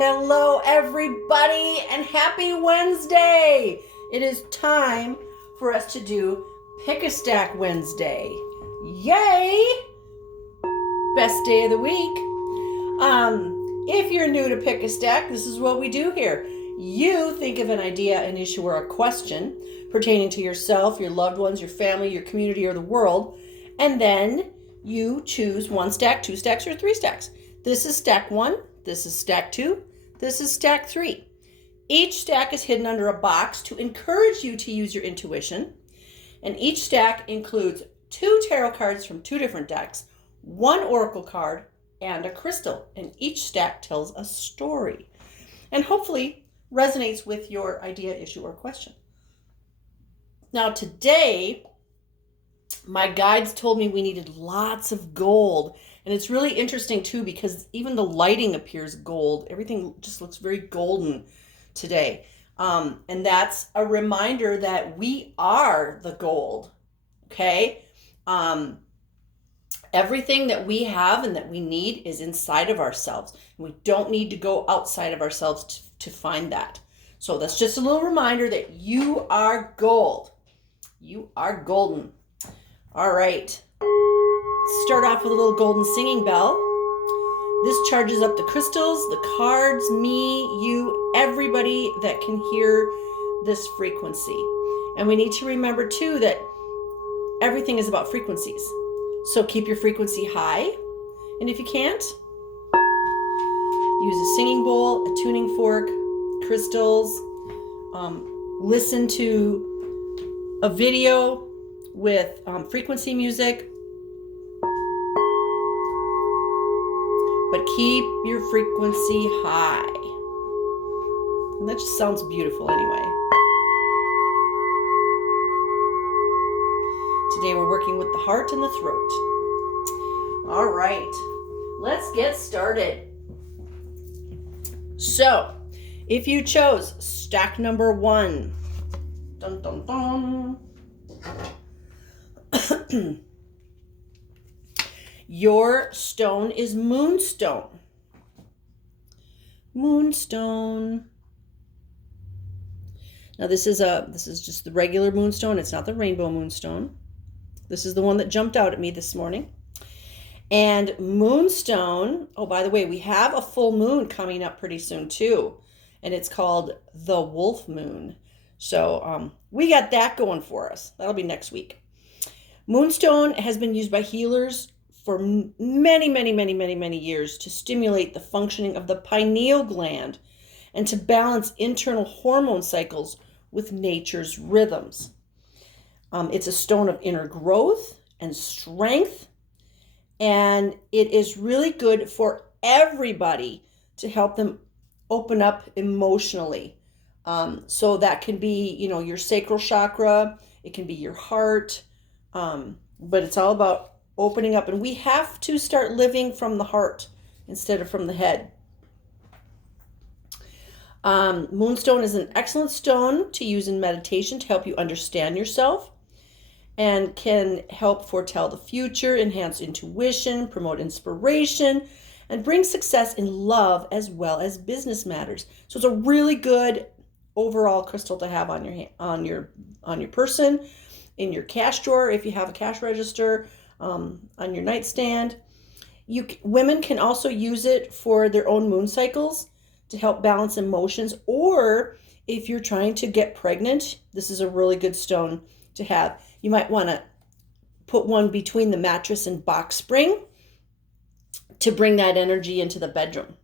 Hello, everybody, and happy Wednesday! It is time for us to do Pick a Stack Wednesday. Yay! Best day of the week. If you're new to Pick a Stack, this is what we do here. You think of an idea, an issue, or a question pertaining to yourself, your loved ones, your family, your community, or the world, and then you choose 1 stack, 2 stacks, or 3 stacks. This is stack 1, this is stack 2, this is stack 3. Each stack is hidden under a box to encourage you to use your intuition, and each stack includes 2 tarot cards from 2 different decks, 1 oracle card, and a crystal, and each stack tells a story and hopefully resonates with your idea, issue, or question. Now today, my guides told me we needed lots of gold, and it's really interesting too because even the lighting appears gold. Everything just looks very golden today, and that's a reminder that we are the gold. Okay. Everything that we have and that we need is inside of ourselves. We don't need to go outside of ourselves to find that. So that's just a little reminder that you are gold. You are golden. All right. Start off with a little golden singing bell. This charges up the crystals, the cards, me, you, everybody that can hear this frequency. And we need to remember too that everything is about frequencies. So keep your frequency high. And if you can't, use a singing bowl, a tuning fork, crystals. Listen to a video with frequency music. But keep your frequency high. And that just sounds beautiful anyway. Today we're working with the heart and the throat. All right, let's get started. So, if you chose stack number 1, dun, dun, dun. Your stone is Moonstone. Moonstone. Now this is just the regular Moonstone. It's not the rainbow Moonstone. This is the one that jumped out at me this morning. And Moonstone, oh, by the way, we have a full moon coming up pretty soon too. And it's called the Wolf Moon. So we got that going for us. That'll be next week. Moonstone has been used by healers for many years to stimulate the functioning of the pineal gland and to balance internal hormone cycles with nature's rhythms. It's a stone of inner growth and strength, and it is really good for everybody to help them open up emotionally. So that can be, your sacral chakra, it can be your heart, but it's all about opening up, and we have to start living from the heart instead of from the head. Moonstone is an excellent stone to use in meditation to help you understand yourself and can help foretell the future, enhance intuition, promote inspiration, and bring success in love as well as business matters. So it's a really good overall crystal to have on your person, in your cash drawer if you have a cash register, on your nightstand. Women can also use it for their own moon cycles to help balance emotions, or if you're trying to get pregnant, this is a really good stone to have. You might want to put one between the mattress and box spring to bring that energy into the bedroom.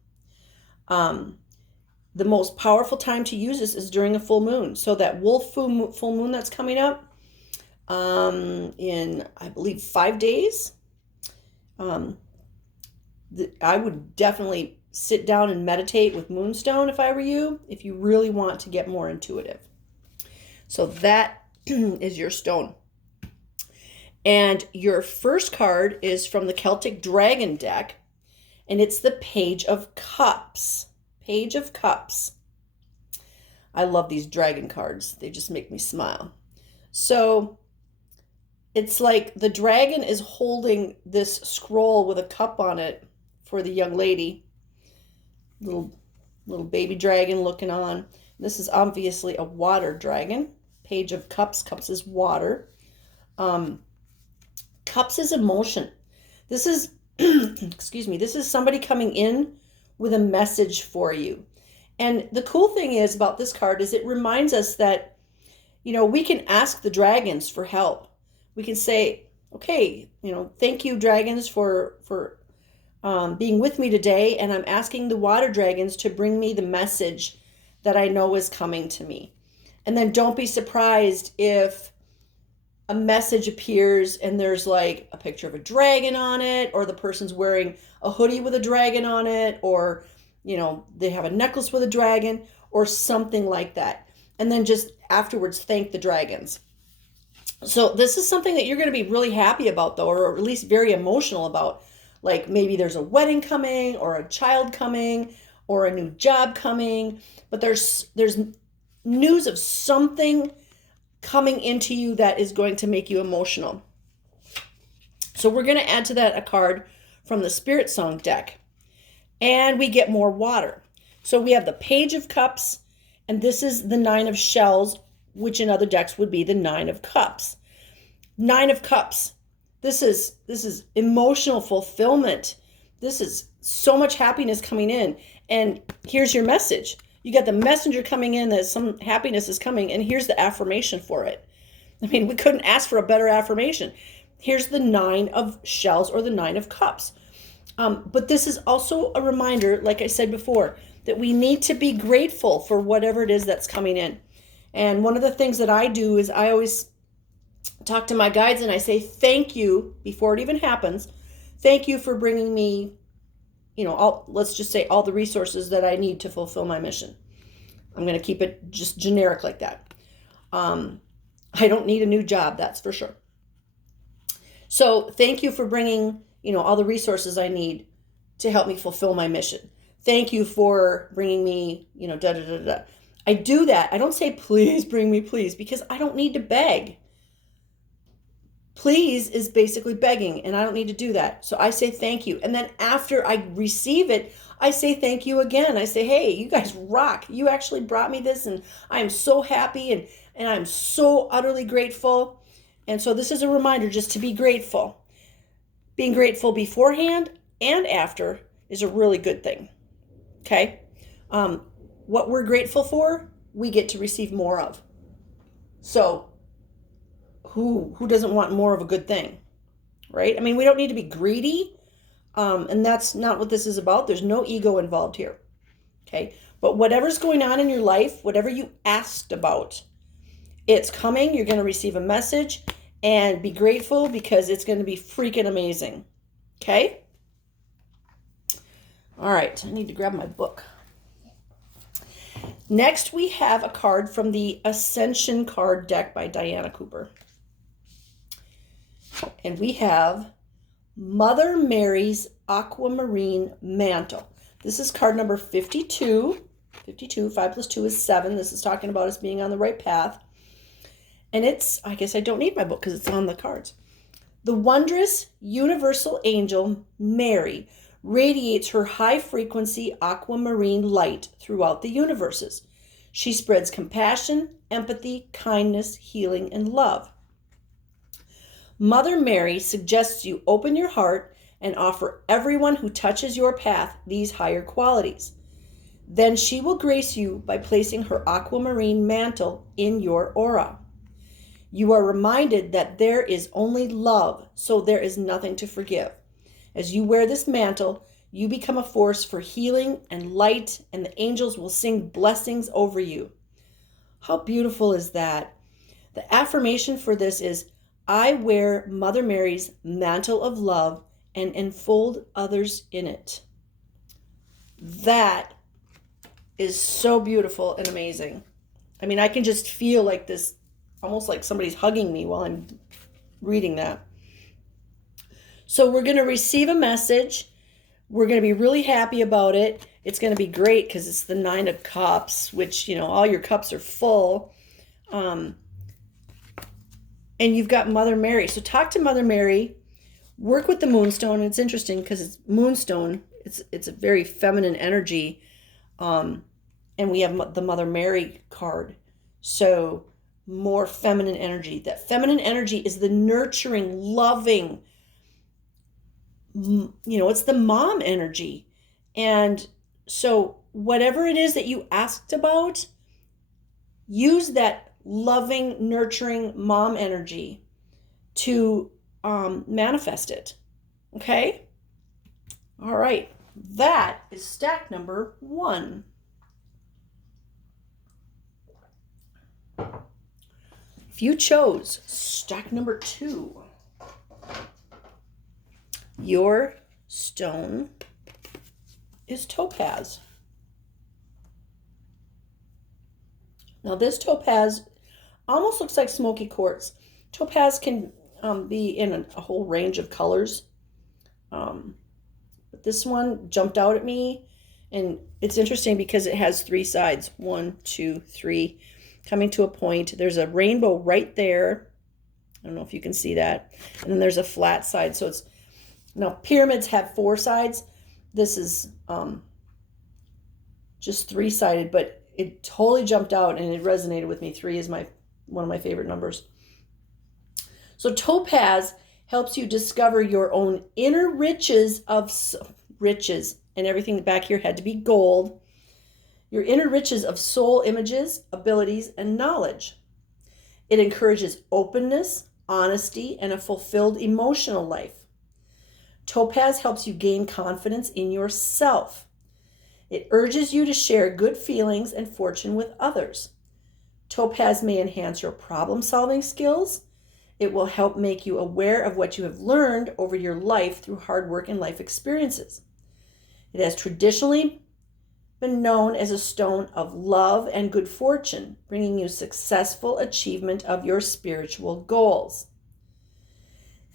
The most powerful time to use this is during a full moon. So that wolf full moon that's coming up in, I believe, 5 days, I would definitely sit down and meditate with Moonstone if I were you, if you really want to get more intuitive. So that is your stone. And your first card is from the Celtic Dragon deck, and it's the Page of Cups. Page of Cups. I love these dragon cards. They just make me smile. So it's like the dragon is holding this scroll with a cup on it for the young lady. Little Little baby dragon looking on. This is obviously a water dragon. Page of Cups. Cups is water. Cups is emotion. This is, excuse me, this is somebody coming in with a message for you. And the cool thing is about this card is it reminds us that, we can ask the dragons for help. We can say, okay, thank you, dragons, for being with me today. And I'm asking the water dragons to bring me the message that I know is coming to me. And then don't be surprised if a message appears and there's like a picture of a dragon on it, or the person's wearing a hoodie with a dragon on it, or they have a necklace with a dragon or something like that. And then just afterwards thank the dragons. So this is something that you're going to be really happy about, though, or at least very emotional about. Like maybe there's a wedding coming, or a child coming, or a new job coming, but there's news of something coming into you that is going to make you emotional. So we're going to add to that a card from the Spirit Song deck, and we get more water. So we have the Page of Cups, and this is the Nine of Shells, which in other decks would be the Nine of Cups. Nine of Cups. This is emotional fulfillment. This is so much happiness coming in. And here's your message. You got the messenger coming in that some happiness is coming, and here's the affirmation for it. I mean, we couldn't ask for a better affirmation. Here's the Nine of Shells, or the Nine of Cups. But this is also a reminder, like I said before, that we need to be grateful for whatever it is that's coming in. And one of the things that I do is I always talk to my guides and I say, thank you, before it even happens. Thank you for bringing me, let's just say all the resources that I need to fulfill my mission. I'm going to keep it just generic like that. I don't need a new job, that's for sure. So thank you for bringing, all the resources I need to help me fulfill my mission. Thank you for bringing me, da da da da. I do that. I don't say, please bring me, please, because I don't need to beg. Please is basically begging, and I don't need to do that. So I say thank you. And then after I receive it, I say thank you again. I say, hey, you guys rock. You actually brought me this, and I am so happy, and I'm so utterly grateful. And so this is a reminder just to be grateful. Being grateful beforehand and after is a really good thing. Okay? What we're grateful for, we get to receive more of. So who doesn't want more of a good thing, right? I mean, we don't need to be greedy, and that's not what this is about. There's no ego involved here, okay? But whatever's going on in your life, whatever you asked about, it's coming. You're going to receive a message, and be grateful because it's going to be freaking amazing, okay? All right, I need to grab my book. Next, we have a card from the Ascension card deck by Diana Cooper. And we have Mother Mary's Aquamarine Mantle. This is card number 52. 52, 5 plus 2 is 7. This is talking about us being on the right path. And I guess I don't need my book because it's on the cards. The wondrous universal angel, Mary, radiates her high-frequency aquamarine light throughout the universes. She spreads compassion, empathy, kindness, healing, and love. Mother Mary suggests you open your heart and offer everyone who touches your path these higher qualities. Then she will grace you by placing her aquamarine mantle in your aura. You are reminded that there is only love, so there is nothing to forgive. As you wear this mantle, you become a force for healing and light, and the angels will sing blessings over you. How beautiful is that? The affirmation for this is, I wear Mother Mary's mantle of love and enfold others in it. That is so beautiful and amazing. I mean, I can just feel like this, almost like somebody's hugging me while I'm reading that. So we're going to receive a message. We're going to be really happy about it. It's going to be great because it's the 9 of Cups, which, all your cups are full. And you've got Mother Mary. So talk to Mother Mary. Work with the Moonstone. It's interesting because it's Moonstone. It's a very feminine energy. And we have the Mother Mary card. So more feminine energy. That feminine energy is the nurturing, loving, it's the mom energy. And so whatever it is that you asked about, use that loving, nurturing mom energy to manifest it. Okay? All right. That is stack number 1. If you chose stack number 2, your stone is Topaz. Now this Topaz almost looks like smoky quartz. Topaz can be in a whole range of colors. But this one jumped out at me, and it's interesting because it has 3 sides. 1, 2, 3, coming to a point. There's a rainbow right there. I don't know if you can see that. And then there's a flat side. So it's, now pyramids have 4 sides. This is just 3-sided, but it totally jumped out and it resonated with me. 3 is one of my favorite numbers. So Topaz helps you discover your own inner riches, and everything back here had to be gold. Your inner riches of soul images, abilities, and knowledge. It encourages openness, honesty, and a fulfilled emotional life. Topaz helps you gain confidence in yourself. It urges you to share good feelings and fortune with others. Topaz may enhance your problem-solving skills. It will help make you aware of what you have learned over your life through hard work and life experiences. It has traditionally been known as a stone of love and good fortune, bringing you successful achievement of your spiritual goals.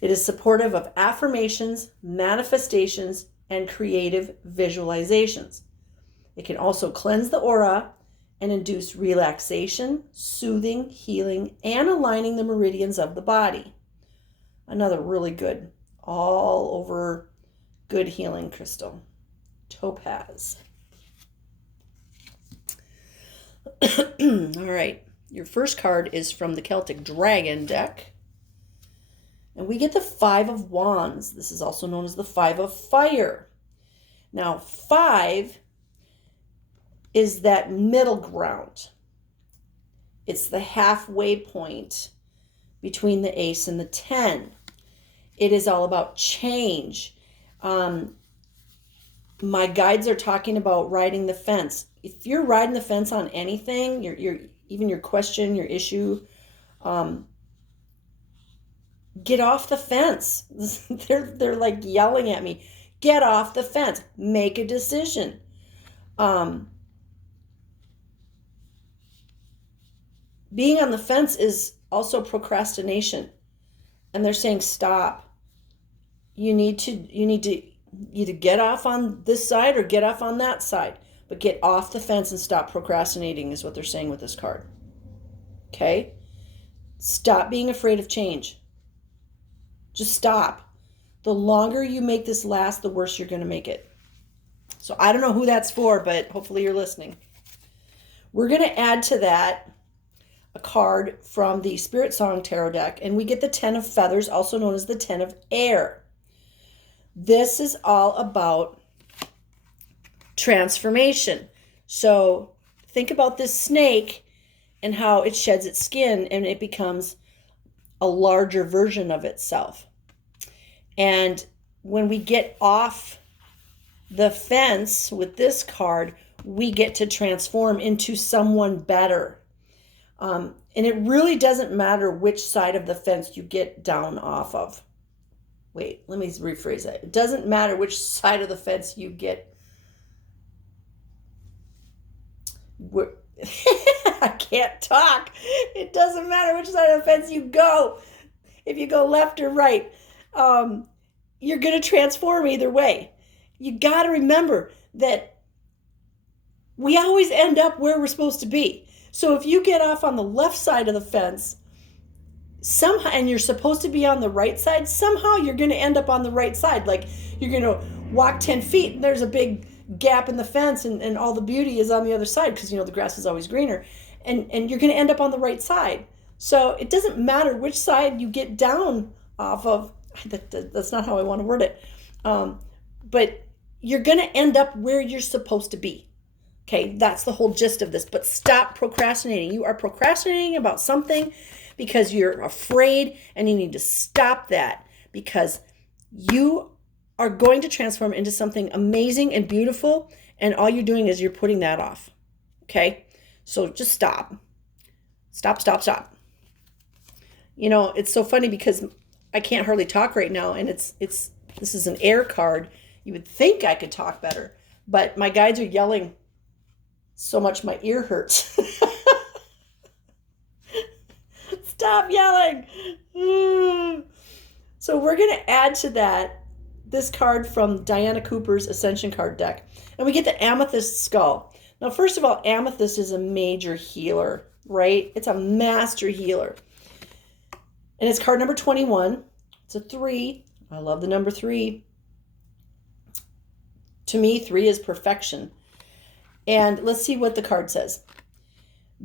It is supportive of affirmations, manifestations, and creative visualizations. It can also cleanse the aura and induce relaxation, soothing, healing, and aligning the meridians of the body. Another really good, all over good healing crystal. Topaz. All right. Your first card is from the Celtic Dragon deck. And we get the 5 of Wands. This is also known as the 5 of Fire. Now, 5 is that middle ground. It's the halfway point between the ace and the 10. It is all about change. My guides are talking about riding the fence. If you're riding the fence on anything, even your question, your issue, get off the fence. They're like yelling at me. Get off the fence. Make a decision. Being on the fence is also procrastination. And they're saying stop. You need to either get off on this side or get off on that side. But get off the fence and stop procrastinating is what they're saying with this card. Okay? Stop being afraid of change. Just stop. The longer you make this last, the worse you're going to make it. So I don't know who that's for, but hopefully you're listening. We're going to add to that a card from the Spirit Song Tarot deck, and we get the 10 of Feathers, also known as the 10 of Air. This is all about transformation. So think about this snake and how it sheds its skin and it becomes a larger version of itself. And when we get off the fence with this card, we get to transform into someone better. And it really doesn't matter which side of the fence you get down off of. Wait, let me rephrase that. It doesn't matter which side of the fence you get. I can't talk. It doesn't matter which side of the fence you go. If you go left or right, you're going to transform either way. You got to remember that we always end up where we're supposed to be. So if you get off on the left side of the fence, somehow, and you're supposed to be on the right side, somehow you're going to end up on the right side. Like you're going to walk 10 feet and there's a big gap in the fence and all the beauty is on the other side because, the grass is always greener. And you're going to end up on the right side. So it doesn't matter which side you get down off of. That's not how I want to word it. But you're going to end up where you're supposed to be. Okay, that's the whole gist of this. But stop procrastinating. You are procrastinating about something because you're afraid, and you need to stop that because you are going to transform into something amazing and beautiful, and all you're doing is you're putting that off. Okay, so just stop. Stop. It's so funny because I can't hardly talk right now, and this is an air card. You would think I could talk better, but my guides are yelling so much my ear hurts. Stop yelling. So we're going to add to that this card from Diana Cooper's Ascension card deck. And we get the Amethyst Skull. Now, first of all, Amethyst is a major healer, right? It's a master healer. And it's card number 21. It's a 3. I love the number 3. To me, 3 is perfection. And let's see what the card says.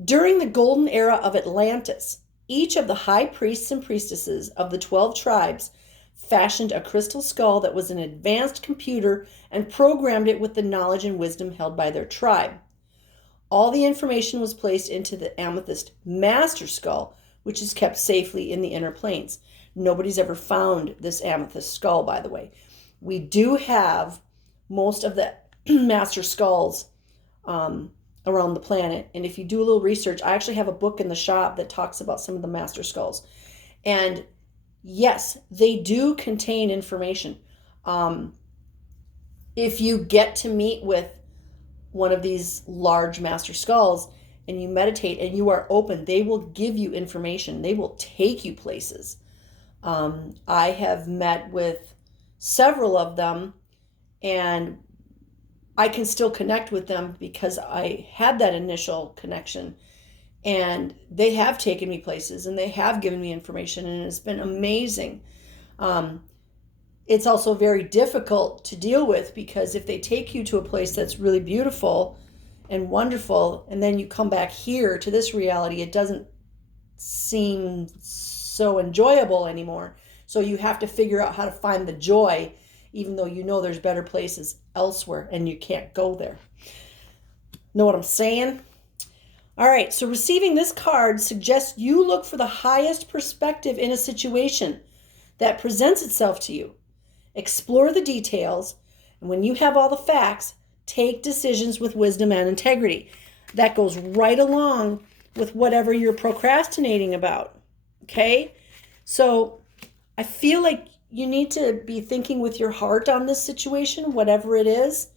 During the golden era of Atlantis, each of the high priests and priestesses of the 12 tribes fashioned a crystal skull that was an advanced computer and programmed it with the knowledge and wisdom held by their tribe. All the information was placed into the Amethyst Master Skull, which is kept safely in the inner planes. Nobody's ever found this Amethyst Skull, by the way. We do have most of the Master Skulls around the planet. And if you do a little research, I actually have a book in the shop that talks about some of the Master Skulls. And yes, they do contain information. If you get to meet with one of these large Master Skulls and you meditate and you are open, they will give you information. They will take you places. I have met with several of them, and I can still connect with them because I had that initial connection, and they have taken me places and they have given me information, and it's been amazing. It's also very difficult to deal with because if they take you to a place that's really beautiful and wonderful, and then you come back here to this reality, it doesn't seem so enjoyable anymore. So you have to figure out how to find the joy, even though you know there's better places elsewhere and you can't go there. Know what I'm saying? All right, so receiving this card suggests you look for the highest perspective in a situation that presents itself to you. Explore the details, and when you have all the facts, take decisions with wisdom and integrity. That goes right along with whatever you're procrastinating about, okay? So I feel like you need to be thinking with your heart on this situation, whatever it is.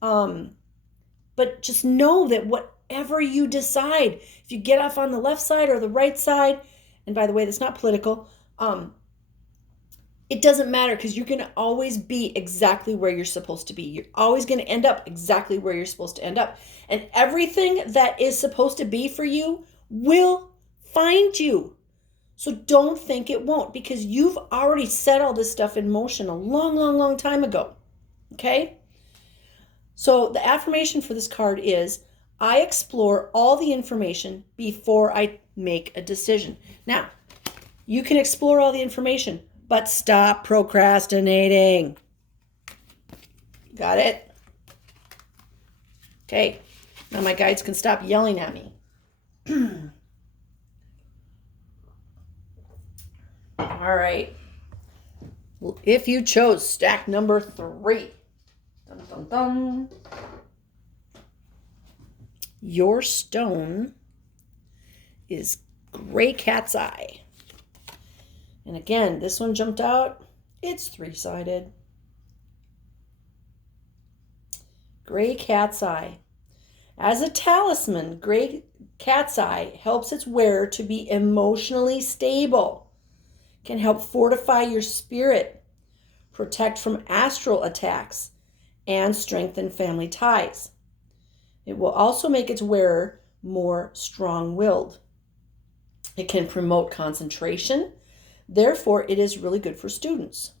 But just know that whatever you decide, if you get off on the left side or the right side, and by the way, that's not political, it doesn't matter because you're going to always be exactly where you're supposed to be. You're always going to end up exactly where you're supposed to end up. And everything that is supposed to be for you will find you. So don't think it won't, because you've already set all this stuff in motion a long, long, long time ago. Okay? So the affirmation for this card is, I explore all the information before I make a decision. Now, you can explore all the information, but stop procrastinating. Got it? Okay. Now my guides can stop yelling at me. All right. If you chose stack number 3, dun, dun, dun, your stone is Gray Cat's Eye. And again, this one jumped out. It's 3-sided. Gray Cat's Eye. As a talisman, Gray Cat's Eye helps its wearer to be emotionally stable, can help fortify your spirit, protect from astral attacks, and strengthen family ties. It will also make its wearer more strong-willed. It can promote concentration. Therefore, it is really good for students.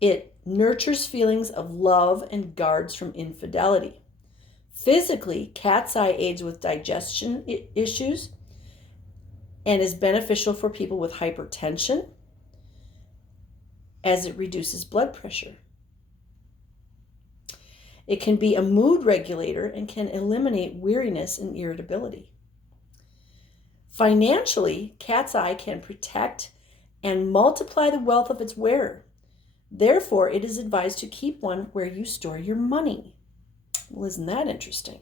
It nurtures feelings of love and guards from infidelity. Physically, cat's eye aids with digestion issues and is beneficial for people with hypertension as it reduces blood pressure. It can be a mood regulator and can eliminate weariness and irritability. Financially, cat's eye can protect and multiply the wealth of its wearer. Therefore, it is advised to keep one where you store your money. Well, isn't that interesting?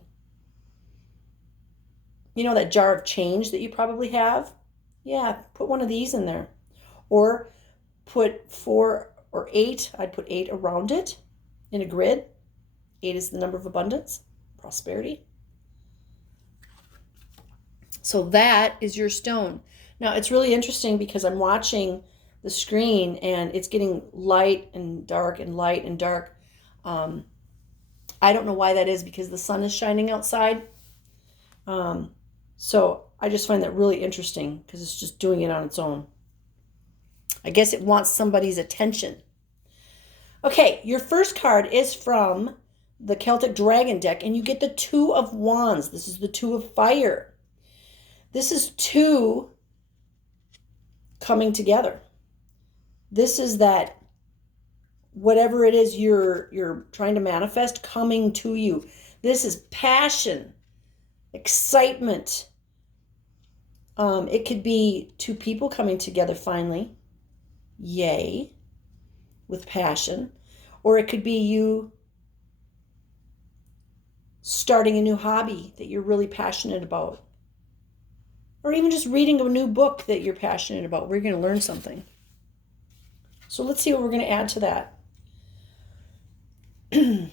You know that jar of change that you probably have? Yeah, put one of these in there. Or put 4 or 8, I'd put 8 around it in a grid. 8 is the number of abundance, prosperity. So that is your stone. Now, it's really interesting because I'm watching the screen and it's getting light and dark and light and dark. I don't know why that is because the sun is shining outside. So I just find that really interesting because it's just doing it on its own. I guess it wants somebody's attention. Okay, your first card is from the Celtic Dragon deck, and you get the 2 of Wands. This is the 2 of Fire. This is 2 coming together. This is that whatever it is you're trying to manifest coming to you. This is passion, excitement. It could be 2 people coming together finally. Yay. With passion. Or it could be you starting a new hobby that you're really passionate about. Or even just reading a new book that you're passionate about. We're going to learn something. So let's see what we're going to add to that. A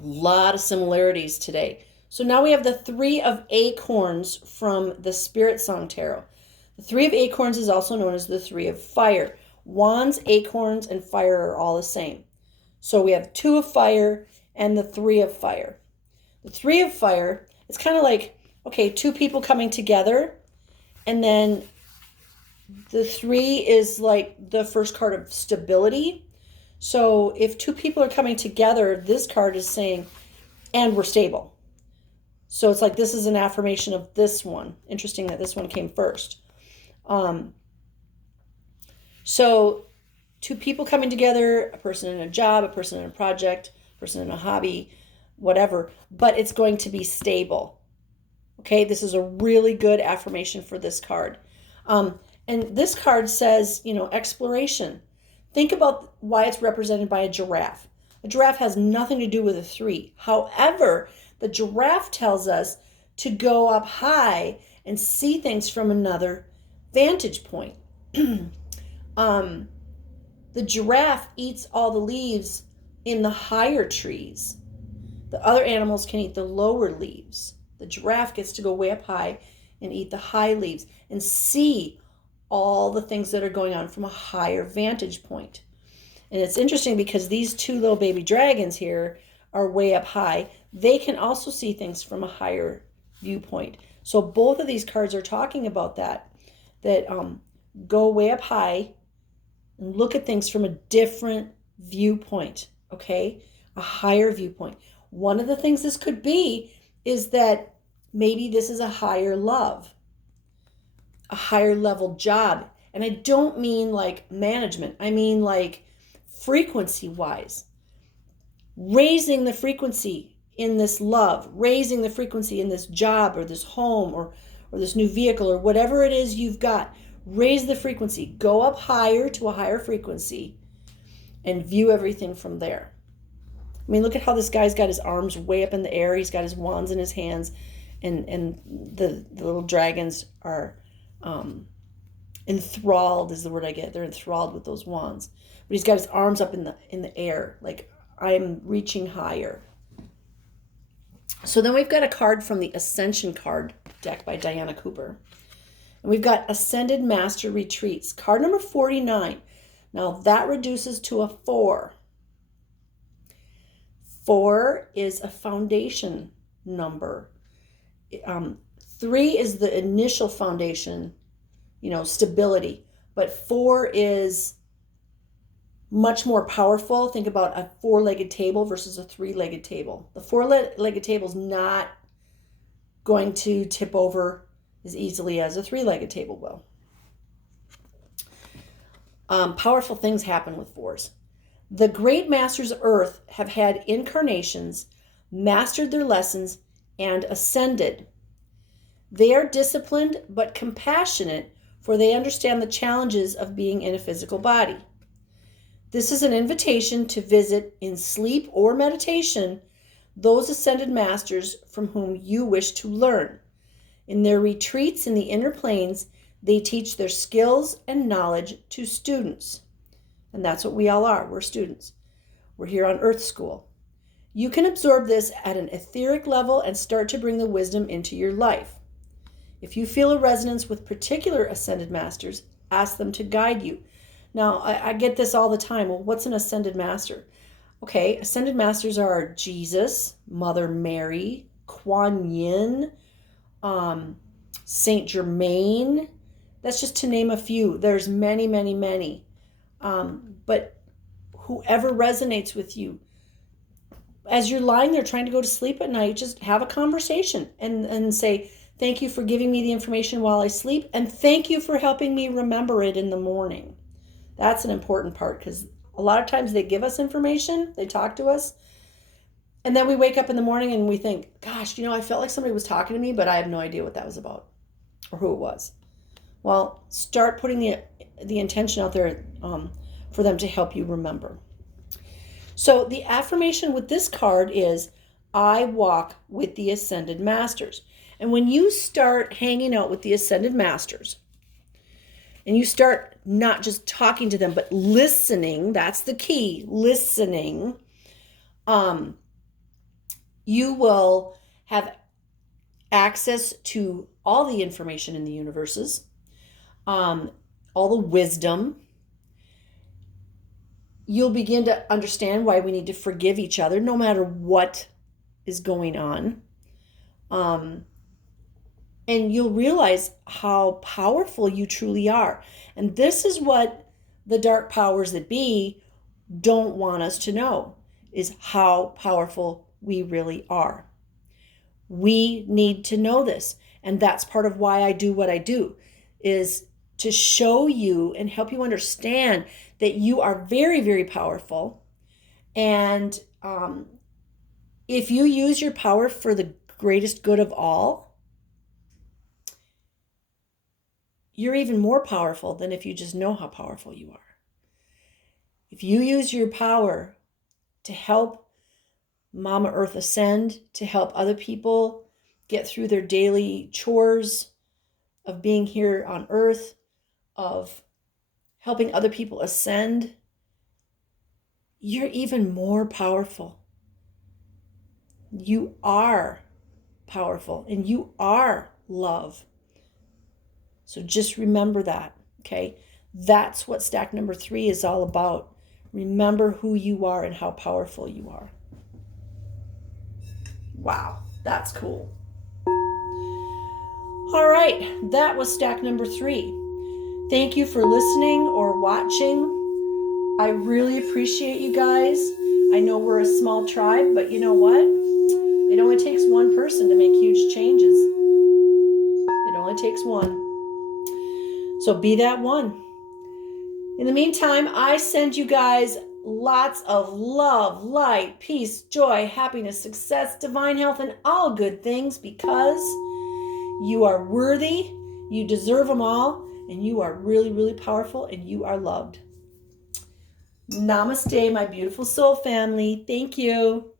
lot of similarities today. So now we have the 3 of Acorns from the Spirit Song Tarot. The 3 of Acorns is also known as the 3 of Fire. Wands, acorns, and fire are all the same. So we have 2 of Fire and the 3 of Fire. The 3 of Fire, it's kind of like, okay, 2 people coming together, and then the 3 is like the first card of stability. So if 2 people are coming together, this card is saying, and we're stable. So it's like this is an affirmation of this one. Interesting that this one came first. So 2 people coming together, a person in a job, a person in a project, a person in a hobby, whatever, but it's going to be stable. Okay, this is a really good affirmation for this card. And this card says, exploration. Think about why it's represented by a giraffe. A giraffe has nothing to do with a 3. However, the giraffe tells us to go up high and see things from another vantage point. The giraffe eats all the leaves in the higher trees. The other animals can eat the lower leaves. The giraffe gets to go way up high and eat the high leaves and see all the things that are going on from a higher vantage point. And it's interesting because these 2 little baby dragons here are way up high. They can also see things from a higher viewpoint. So both of these cards are talking about that go way up high and look at things from a different viewpoint, okay? A higher viewpoint. One of the things this could be is that maybe this is a higher love, a higher level job. And I don't mean like management. I mean like frequency-wise. Raising the frequency in this love, raising the frequency in this job or this home or this new vehicle or whatever it is you've got. Raise the frequency. Go up higher to a higher frequency and view everything from there. I mean, look at how this guy's got his arms way up in the air. He's got his wands in his hands, and the little dragons are enthralled is the word I get. They're enthralled with those wands. But he's got his arms up in the air, like I'm reaching higher. So then we've got a card from the Ascension card deck by Diana Cooper. And we've got Ascended Master Retreats, card number 49. Now that reduces to a 4. 4 is a foundation number. 3 is the initial foundation, stability. But 4 is much more powerful. Think about a 4-legged table versus a 3-legged table. The 4-legged table is not going to tip over as easily as a 3-legged table will. Powerful things happen with 4s. The great masters of earth have had incarnations, mastered their lessons, and ascended. They are disciplined but compassionate, for they understand the challenges of being in a physical body. This is an invitation to visit in sleep or meditation those ascended masters from whom you wish to learn. In their retreats in the inner planes, they teach their skills and knowledge to students. And that's what we all are. We're students. We're here on Earth School. You can absorb this at an etheric level and start to bring the wisdom into your life. If you feel a resonance with particular ascended masters, ask them to guide you. Now, I get this all the time. Well, what's an ascended master? Okay, ascended masters are Jesus, Mother Mary, Kuan Yin, Saint Germain. That's just to name a few. There's many, many, many. But whoever resonates with you, as you're lying there trying to go to sleep at night, just have a conversation and say, thank you for giving me the information while I sleep, and thank you for helping me remember it in the morning. That's an important part, because a lot of times they give us information, they talk to us, and then we wake up in the morning and we think, gosh, I felt like somebody was talking to me, but I have no idea what that was about or who it was. Well, start putting the intention out there for them to help you remember. So the affirmation with this card is, I walk with the Ascended Masters. And when you start hanging out with the Ascended Masters, and you start not just talking to them, but listening, that's the key, listening, you will have access to all the information in the universes, all the wisdom. You'll begin to understand why we need to forgive each other no matter what is going on. And you'll realize how powerful you truly are. And this is what the dark powers that be don't want us to know, is how powerful we really are. We need to know this. And that's part of why I do what I do, is to show you and help you understand that you are very, very powerful. And if you use your power for the greatest good of all, you're even more powerful than if you just know how powerful you are. If you use your power to help Mama Earth ascend, to help other people get through their daily chores of being here on Earth, of helping other people ascend, you're even more powerful. You are powerful and you are love. So just remember that, okay? That's what stack number 3 is all about. Remember who you are and how powerful you are. Wow, that's cool. All right, that was stack number 3. Thank you for listening or watching. I really appreciate you guys. I know we're a small tribe, but you know what? It only takes one person to make huge changes. It only takes one. So be that one. In the meantime, I send you guys lots of love, light, peace, joy, happiness, success, divine health, and all good things, because you are worthy, you deserve them all, and you are really, really powerful, and you are loved. Namaste, my beautiful soul family. Thank you.